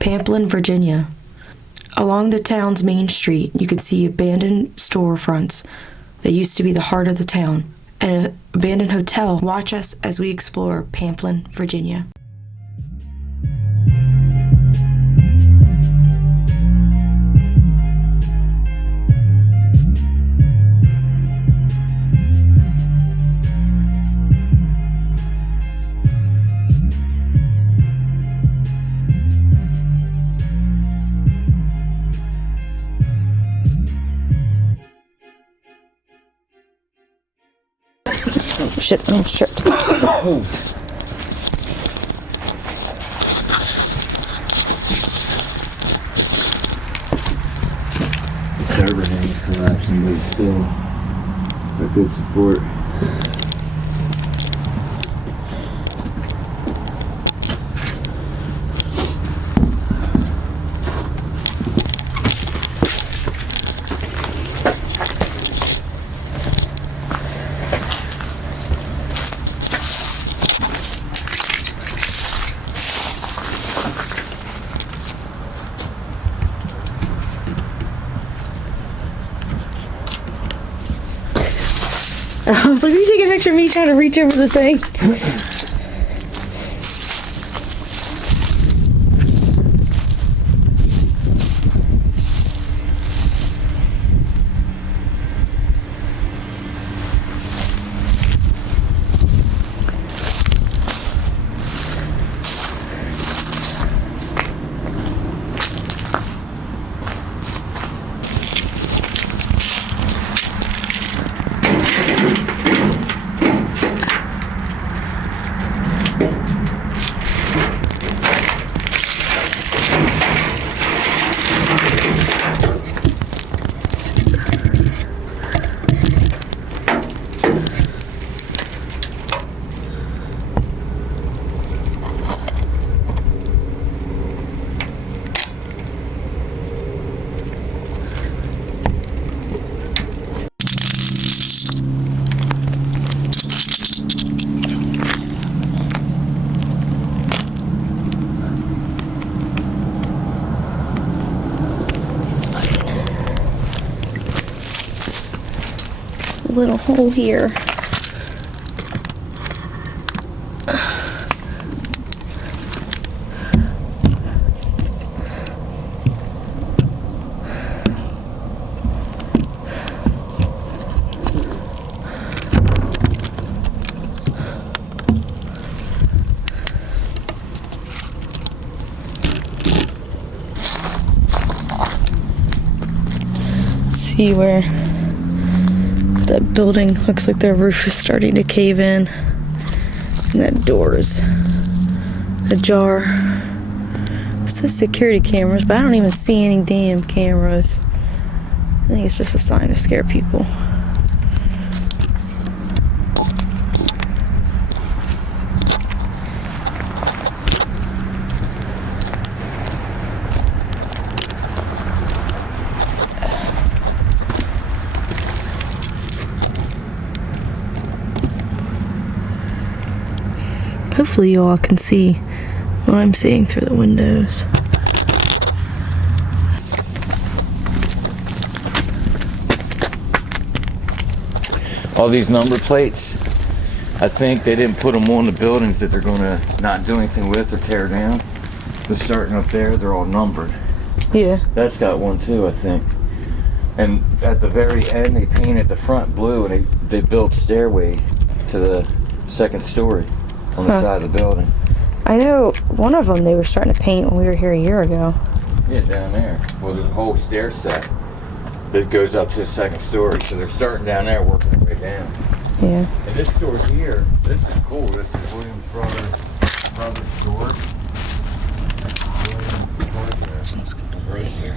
Pamplin, Virginia. Along the town's main street, you can see abandoned storefronts that used to be the heart of the town, and an abandoned hotel. Watch us as we explore Pamplin, Virginia. Shit, I'm stripped. The server hangs collapsing, but it's still a good support. I was like, will you take a picture of me trying to reach over the thing? Little hole here. Let's see where that building looks like their roof is starting to cave in, and that door is ajar. It says security cameras, but I don't even see any damn cameras. I think it's just a sign to scare people. Hopefully you all can see what I'm seeing through the windows. All these number plates, I think they didn't put them on the buildings that they're going to not do anything with or tear down. They're starting up there, they're all numbered. Yeah. That's got one too, I think. And at the very end, they painted the front blue, and they built stairway to the second story on the side of the building. I know one of them they were starting to paint when we were here a year ago. Yeah, down there. Well, there's a whole stair set that goes up to the second story. So they're starting down there, working their way down. Yeah. And this store here, this is cool. This is Williams Brothers store. This one's complete here.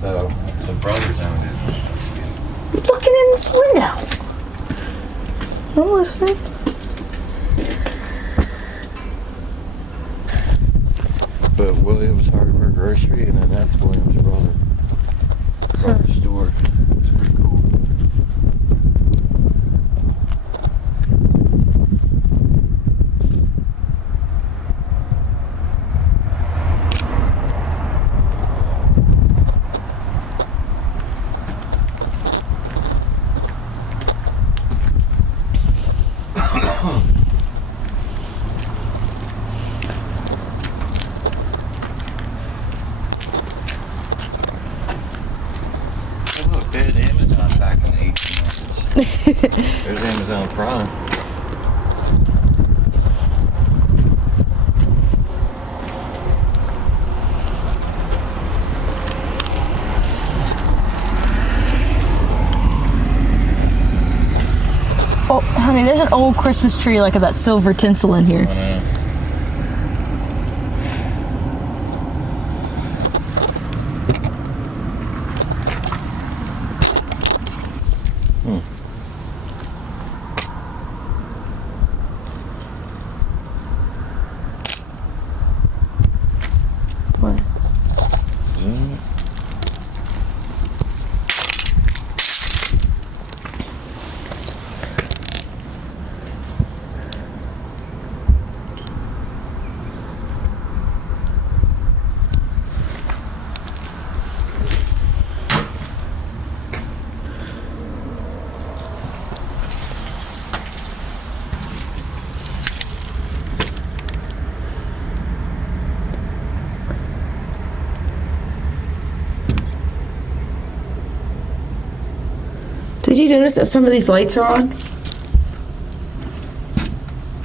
So the brothers owned it. Looking in this window. I'm listening. But Williams Hardware Grocery, and then that's Williams Brothers store. It's pretty cool. There's Amazon Prime. Oh, honey, there's an old Christmas tree like that silver tinsel in here. I know. What? Did you notice that some of these lights are on?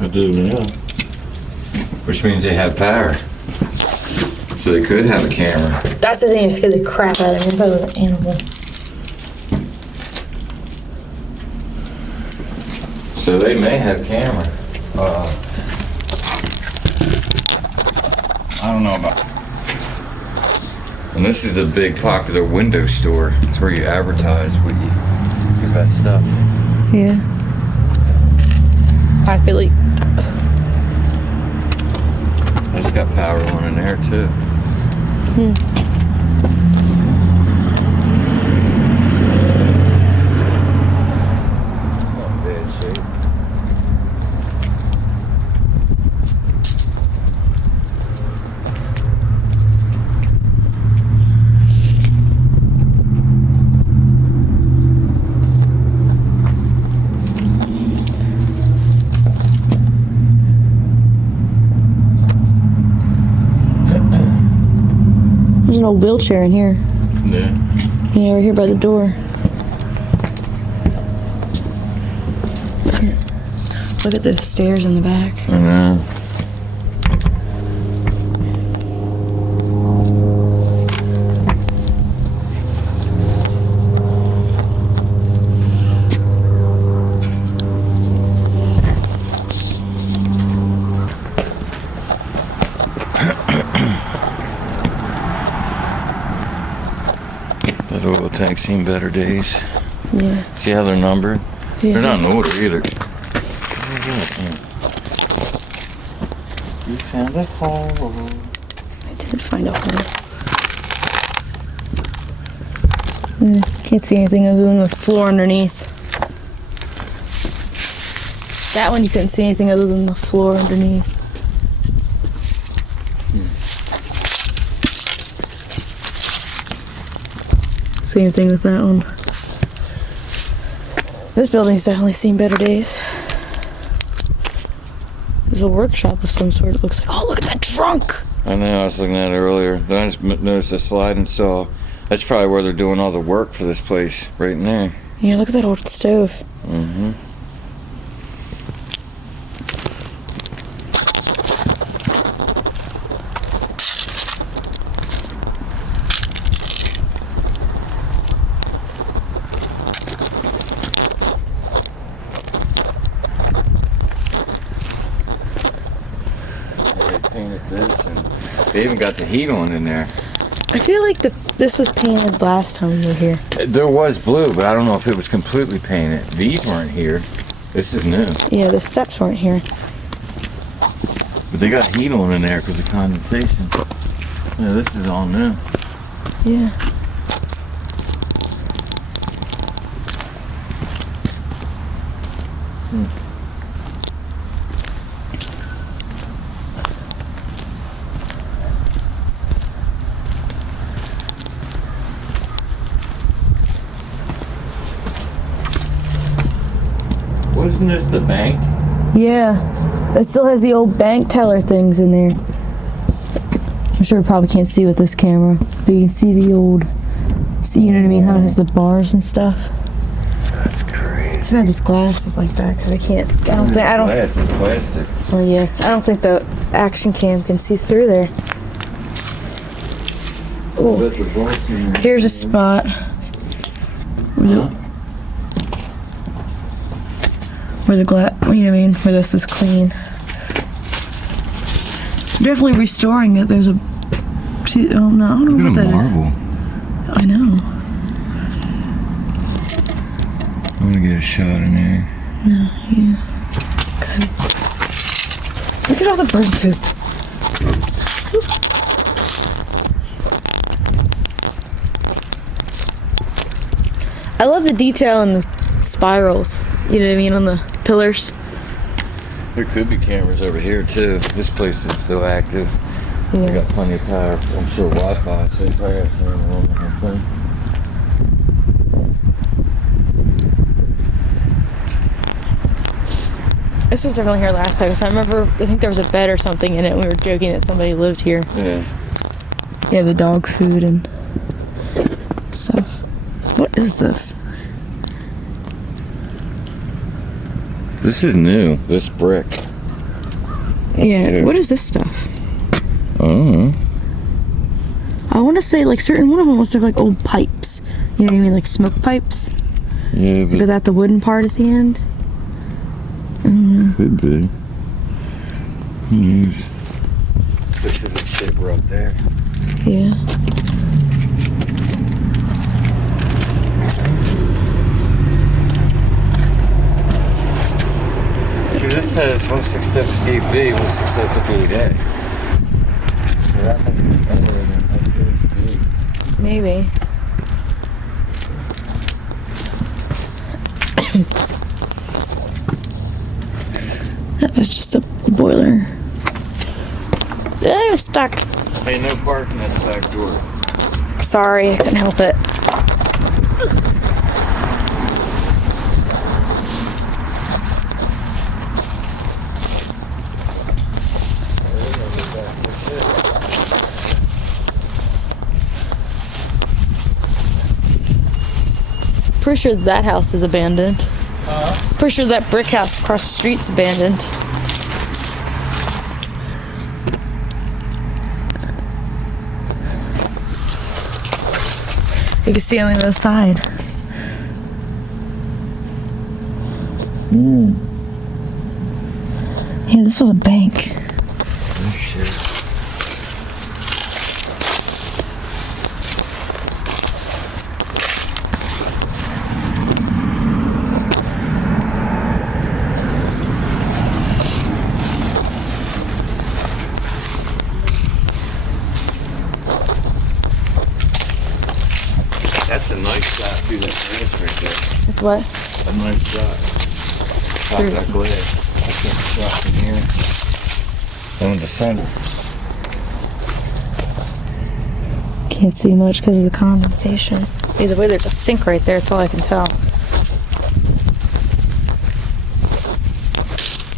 I do now. Which means they have power. So they could have a camera. That's the thing that scared the crap out of me. I thought it was an animal. So they may have camera. I don't know about. And this is a big popular window store. It's where you advertise what your best stuff. Yeah. Populate. It's got power on in there too. Not bad shape. There's an old wheelchair in here. Yeah. Yeah, right here by the door. Look at the stairs in the back. I know. That oil tank seen better days. Yeah. See how they're numbered? Yeah. They're not in order either. You found a hole. I did find a hole. Can't see anything other than the floor underneath. That one you couldn't see anything other than the floor underneath. Same thing with that one. This building's definitely seen better days. There's a workshop of some sort, it looks like. Oh, look at that trunk! I know, I was looking at it earlier. Then I just noticed a slide and saw that's probably where they're doing all the work for this place, right in there. Yeah, look at that old stove. Mm-hmm. They painted this and they even got the heat on in there. I feel like this was painted last time we were here. There was blue, but I don't know if it was completely painted. These weren't here. This is new. Yeah, the steps weren't here. But they got heat on in there because of condensation. Yeah, this is all new. Yeah. Wasn't this the bank? Yeah. It still has the old bank teller things in there. I'm sure we probably can't see with this camera, but you can see the old, see, you know what I mean, how it has the bars and stuff. That's crazy. Too bad this glass is like that because I can't. I don't think. I don't. Glass is plastic. Oh yeah. I don't think the action cam can see through there. Oh, But the bolts in- here's a spot. Where the glass, you know what I mean? Where this is clean. Definitely restoring it. There's a. Oh no, I don't know what that is. marble. I know. I'm gonna get a shot in there. Yeah. Okay. Look at all the bird poop. I love the detail in the spirals. You know what I mean, on the pillars. There could be cameras over here too. This place is still active. They got plenty of power. I'm sure Wi-Fi, so you probably have to run along the whole thing. This was definitely here last time. So I remember, I think there was a bed or something in it. And we were joking that somebody lived here. Yeah. Yeah, the dog food and stuff. What is this? This is new. This brick. Yeah, here. what is this stuff? I don't know. I want to say like one of them must look like old pipes. You know what I mean, like smoke pipes. Yeah, But but that the wooden part at the end. could be. Who knows? This is a chipper up there. Yeah. See, this says 1658B, 1658A. So that might be better than upstairs B. Maybe. That's just a boiler. I'm stuck. Hey, no parking at the back door. Sorry, I couldn't help it. Pretty sure that house is abandoned. Pretty sure that brick house across the street's abandoned. You can see on the other side. Yeah, this was a bank. Oh, shit. That's a nice shot through that glass right there. It's what? A nice shot. Top of that glass. I took a shot from here. And in the center. Can't see much because of the condensation. Either way, there's a sink right there. That's all I can tell.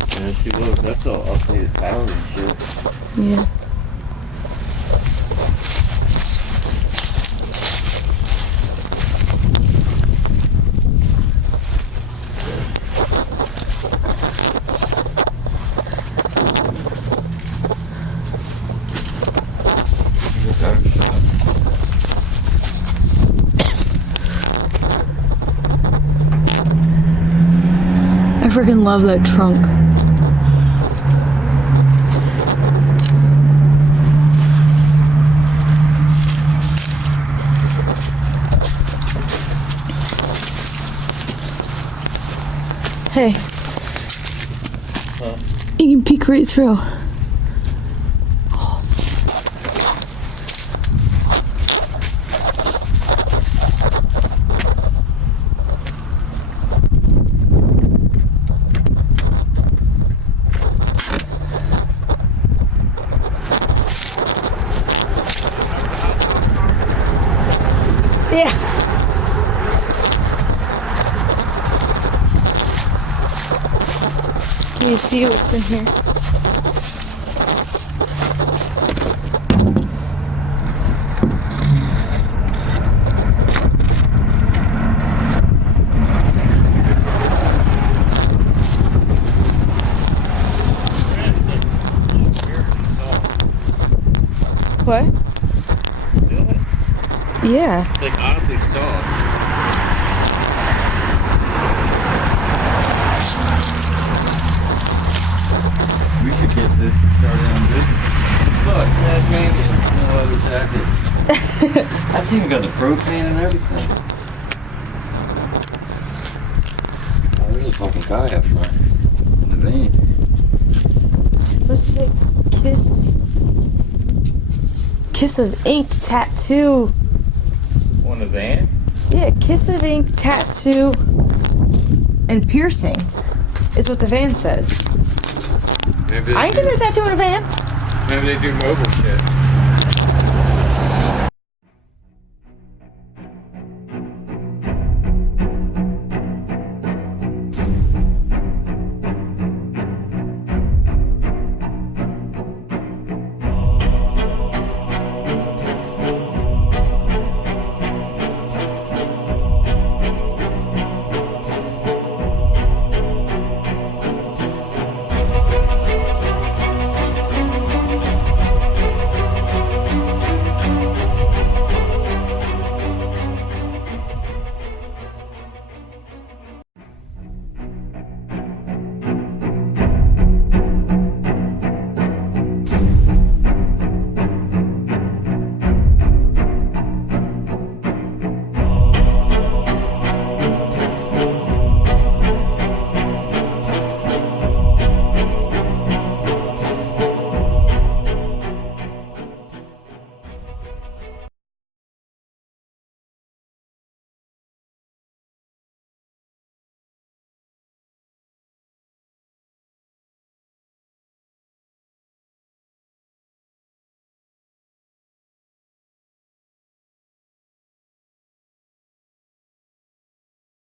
Yeah, see, look, that's all updated power and shit. Yeah. I freaking love that trunk. Hey. You can peek right through. Yeah. Can you see what's in here? What? Feel it? Yeah. It's like oddly soft. We should get this started on business. Look, Tasmanian, no leather jackets. That's even got the propane and everything. Oh, there's a fucking guy up front in the van. What's it? Kiss of ink tattoo. On the van? Yeah, kiss of ink tattoo and piercing is what the van says. Maybe I ain't getting a tattoo in a van. maybe they do mobile shit.